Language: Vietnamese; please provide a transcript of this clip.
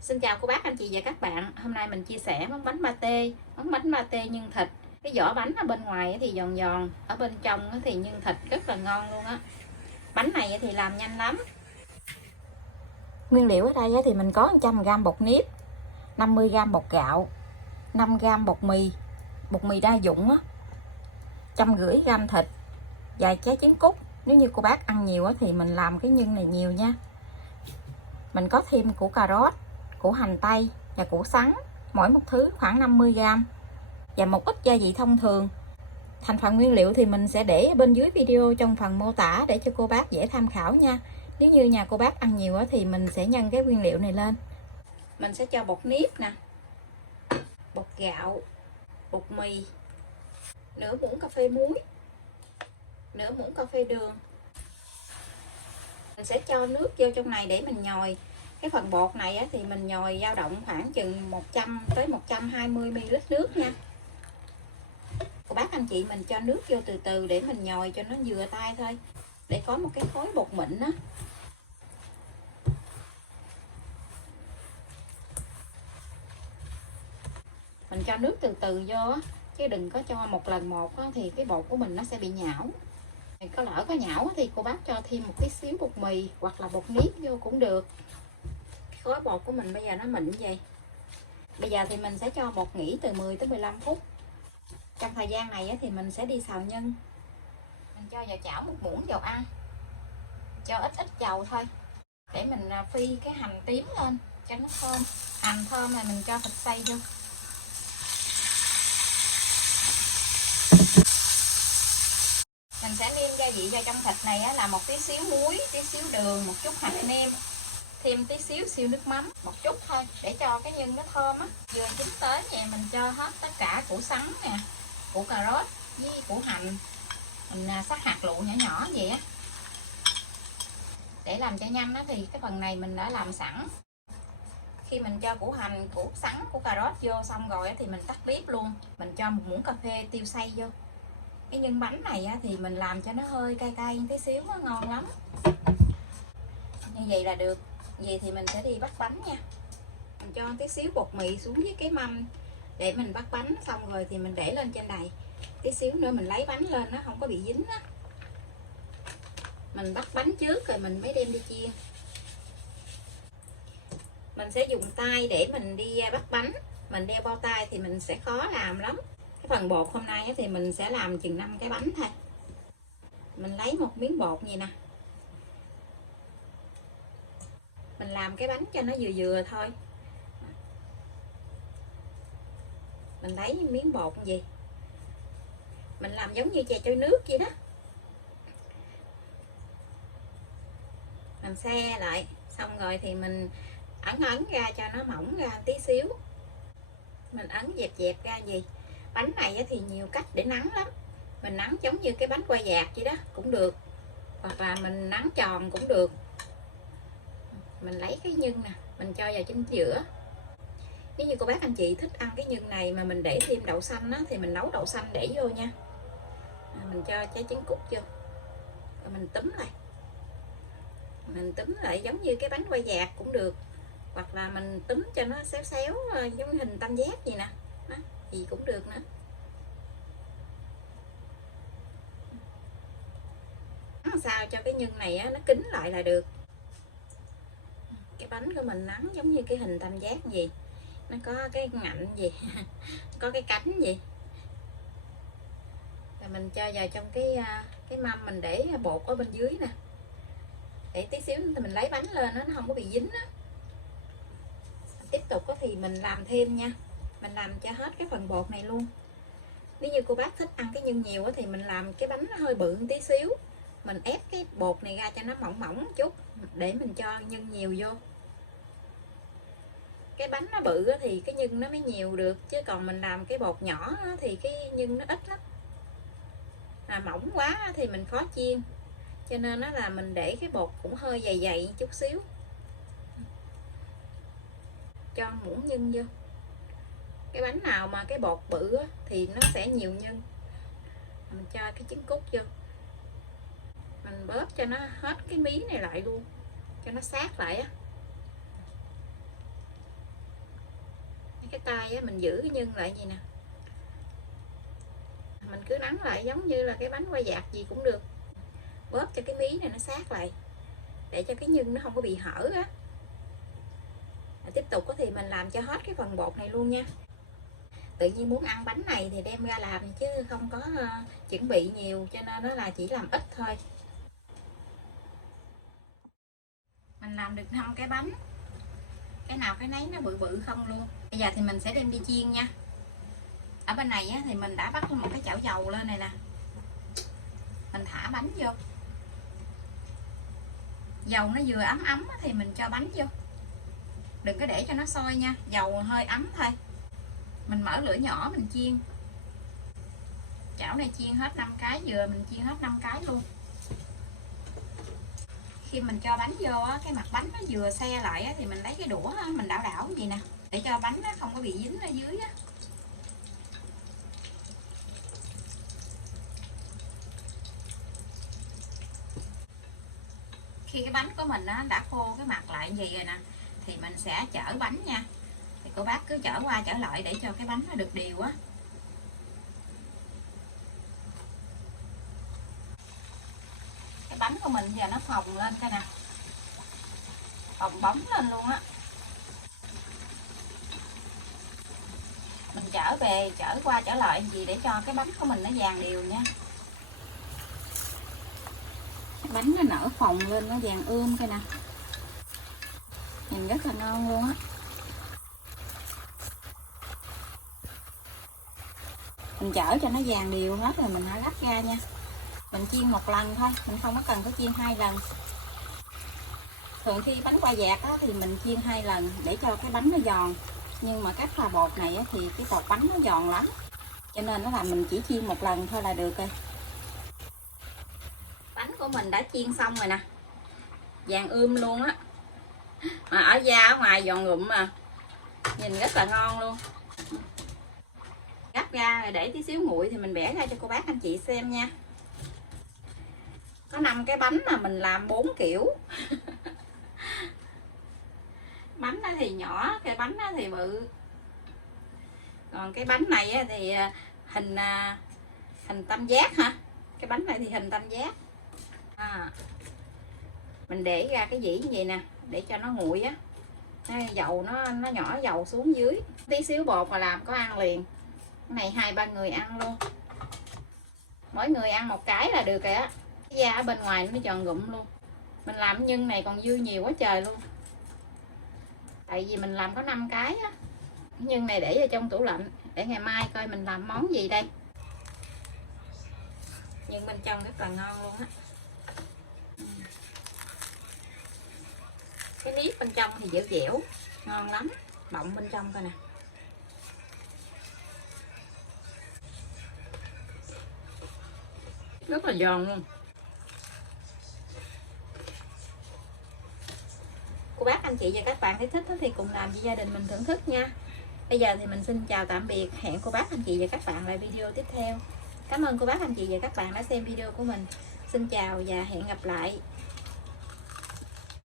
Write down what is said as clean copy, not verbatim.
Xin chào cô bác, anh chị và các bạn. Hôm nay mình chia sẻ món bánh pate. Món bánh pate nhân thịt. Cái vỏ bánh ở bên ngoài thì giòn giòn, ở bên trong thì nhân thịt rất là ngon luôn á. Bánh này thì làm nhanh lắm. Nguyên liệu ở đây thì mình có 100g bột nếp, 50g bột gạo, 5g bột mì đa dụng, 150g thịt, vài trái trứng cút. Nếu như cô bác ăn nhiều thì mình làm cái nhân này nhiều nha. Mình có thêm củ cà rốt, củ hành tây và củ sắn, mỗi một thứ khoảng 50g, và một ít gia vị thông thường. Thành phần nguyên liệu thì mình sẽ để bên dưới video trong phần mô tả để cho cô bác dễ tham khảo nha. Nếu như nhà cô bác ăn nhiều thì mình sẽ nhân cái nguyên liệu này lên. Mình sẽ cho bột nếp nè, bột gạo, bột mì, nửa muỗng cà phê muối, nửa muỗng cà phê đường. Mình sẽ cho nước vô trong này để mình nhồi. Cái phần bột này thì mình nhồi dao động khoảng chừng 100 tới 120 ml nước nha. Cô bác anh chị mình cho nước vô từ từ để mình nhồi cho nó vừa tay thôi, để có một cái khối bột mịn á. Mình cho nước từ từ vô á, chứ đừng có cho một lần một á, thì cái bột của mình nó sẽ bị nhão. Có lỡ có nhão thì cô bác cho thêm một tí xíu bột mì hoặc là bột nếp vô cũng được. Cái khối bột của mình bây giờ nó mịn vậy. Bây giờ thì mình sẽ cho bột nghỉ từ 10 tới 15 phút. Trong thời gian này thì mình sẽ đi xào nhân. Mình cho vào chảo một muỗng dầu ăn, cho ít dầu thôi, để mình phi cái hành tím lên cho nó thơm. Hành thơm này mình cho thịt xay vô. Mình sẽ nêm gia vị vào trong thịt này là một tí xíu muối, tí xíu đường, một chút hạt nêm, thêm tí xíu siêu nước mắm một chút thôi, để cho cái nhân nó thơm á. Vừa chín tới vậy mình cho hết tất cả củ sắn nè, củ cà rốt với củ hành, mình xắt hạt lựu nhỏ nhỏ vậy á. Để làm cho nhanh á thì cái phần này mình đã làm sẵn. Khi mình cho củ hành, củ sắn, củ cà rốt vô xong rồi thì mình tắt bếp luôn. Mình cho một muỗng cà phê tiêu xay vô. Cái nhân bánh này thì mình làm cho nó hơi cay cay tí xíu, nó ngon lắm. Như vậy là được. Vậy thì mình sẽ đi bắt bánh nha. Mình cho tí xíu bột mì xuống với cái mâm để mình bắt bánh, xong rồi thì mình để lên trên này. Tí xíu nữa mình lấy bánh lên, nó không có bị dính á. Mình bắt bánh trước rồi mình mới đem đi chiên. Mình sẽ dùng tay để mình đi bắt bánh. Mình đeo bao tay thì mình sẽ khó làm lắm. Cái phần bột hôm nay thì mình sẽ làm chừng 5 cái bánh thôi. Mình lấy một miếng bột gì nè, mình làm cái bánh cho nó vừa vừa thôi. Mình lấy miếng bột gì, mình làm giống như chè trôi nước vậy đó. Mình xe lại, xong rồi thì mình ấn ra cho nó mỏng ra tí xíu. Mình ấn dẹp ra gì. Bánh này thì nhiều cách để nắn lắm. Mình nắn giống như cái bánh quay vạc vậy đó cũng được, hoặc là mình nắn tròn cũng được. Mình lấy cái nhân nè, mình cho vào chính giữa. Nếu như cô bác anh chị thích ăn cái nhân này mà mình để thêm đậu xanh á, thì mình nấu đậu xanh để vô nha. Mình cho trái trứng cút vô, rồi mình túm lại. Mình túm lại giống như cái bánh quay vạc cũng được, hoặc là mình túm cho nó xéo xéo giống hình tam giác gì nè, đó, gì cũng được nữa. Sao cho cái nhân này nó kín lại là được. Cái bánh của mình nắn giống như cái hình tam giác gì, nó có cái ngạnh gì có cái cánh gì, rồi mình cho vào trong cái mâm, mình để bột ở bên dưới nè, để tí xíu thì mình lấy bánh lên nó không có bị dính á. Tiếp tục thì mình làm thêm nha, mình làm cho hết cái phần bột này luôn. Nếu như cô bác thích ăn cái nhân nhiều thì mình làm cái bánh nó hơi bự một tí xíu, mình ép cái bột này ra cho nó mỏng mỏng một chút để mình cho nhân nhiều vô. Cái bánh nó bự thì cái nhân nó mới nhiều được, chứ còn mình làm cái bột nhỏ thì cái nhân nó ít lắm. Mỏng quá thì mình khó chiên, cho nên nó là mình để cái bột cũng hơi dày dày chút xíu. Cho muỗng nhân vô. Cái bánh nào mà cái bột bự thì nó sẽ nhiều nhân. Mình cho cái trứng cút vô, mình bóp cho nó hết cái miếng này lại luôn, cho nó sát lại á. cái tay á, mình giữ cái nhân lại vậy nè, mình cứ nắn lại giống như là cái bánh qua dạt gì cũng được, bóp cho cái mí này nó sát lại để cho cái nhân nó không có bị hở á. Tiếp tục có thì mình làm cho hết cái phần bột này luôn nha. Tự nhiên muốn ăn bánh này thì đem ra làm chứ không có chuẩn bị nhiều, cho nên nó là chỉ làm ít thôi. Mình làm được 5 cái bánh, cái nào cái nấy nó bự bự không luôn. Bây giờ thì mình sẽ đem đi chiên nha. Ở bên này á, thì mình đã bắt một cái chảo dầu lên này nè, mình thả bánh vô, dầu nó vừa ấm ấm thì mình cho bánh vô, đừng có để cho nó sôi nha, dầu hơi ấm thôi. Mình mở lửa nhỏ mình chiên, chảo này chiên hết 5 cái dừa, mình chiên hết 5 cái luôn. Khi mình cho bánh vô á, cái mặt bánh nó vừa xe lại á, thì mình lấy cái đũa á, mình đảo đảo gì nè để cho bánh nó không có bị dính ở dưới á. Khi cái bánh của mình á, đã khô cái mặt lại gì rồi nè thì mình sẽ chở bánh nha. Thì cô bác cứ chở qua chở lại để cho cái bánh nó được đều á. Cái bánh của mình giờ nó phồng lên cái nè, phồng bóng lên luôn á. Mình chở về chở qua chở lại gì để cho cái bánh của mình nó vàng đều nha. Cái bánh nó nở phồng lên, nó vàng ươm cái nè, nhìn rất là ngon luôn á. Mình chở cho nó vàng đều hết rồi mình hãy gấp ra nha. Mình chiên một lần thôi, mình không có cần phải chiên 2 lần. Thường khi bánh qua dạt á, thì mình chiên 2 lần để cho cái bánh nó giòn. Nhưng mà các pha bột này á, thì cái bột bánh nó giòn lắm, cho nên nó là mình chỉ chiên một lần thôi là được rồi. Bánh của mình đã chiên xong rồi nè, vàng ươm luôn á, mà ở da ở ngoài giòn ngụm mà nhìn rất là ngon luôn. Gắp ra rồi để tí xíu nguội thì mình bẻ ra cho cô bác anh chị xem nha. Có 5 cái bánh mà mình làm 4 kiểu. Bánh đó thì nhỏ, cái bánh đó thì bự. Còn cái bánh này thì hình tam giác hả? Cái bánh này thì hình tam giác. Mình để ra cái dĩ như vậy nè để cho nó nguội á. Dầu nó nhỏ dầu xuống dưới. Tí xíu bột mà làm có ăn liền. Cái này 2-3 người ăn luôn. Mỗi người ăn một cái là được rồi á. Cái da ở bên ngoài nó giòn gụm luôn. Mình làm nhân này còn dư nhiều quá trời luôn. Tại vì mình làm có 5 cái á. Nhân này để vào trong tủ lạnh để ngày mai coi mình làm món gì đây. Nhưng bên trong rất là ngon luôn á. Cái nếp bên trong thì dẻo dẻo, ngon lắm, bọng bên trong coi nè. Rất là giòn luôn. Cô bác anh chị và các bạn thấy thích thì cùng làm cho gia đình mình thưởng thức nha. Bây giờ thì mình xin chào tạm biệt, hẹn cô bác anh chị và các bạn lại video tiếp theo. Cảm ơn cô bác anh chị và các bạn đã xem video của mình. Xin chào và hẹn gặp lại.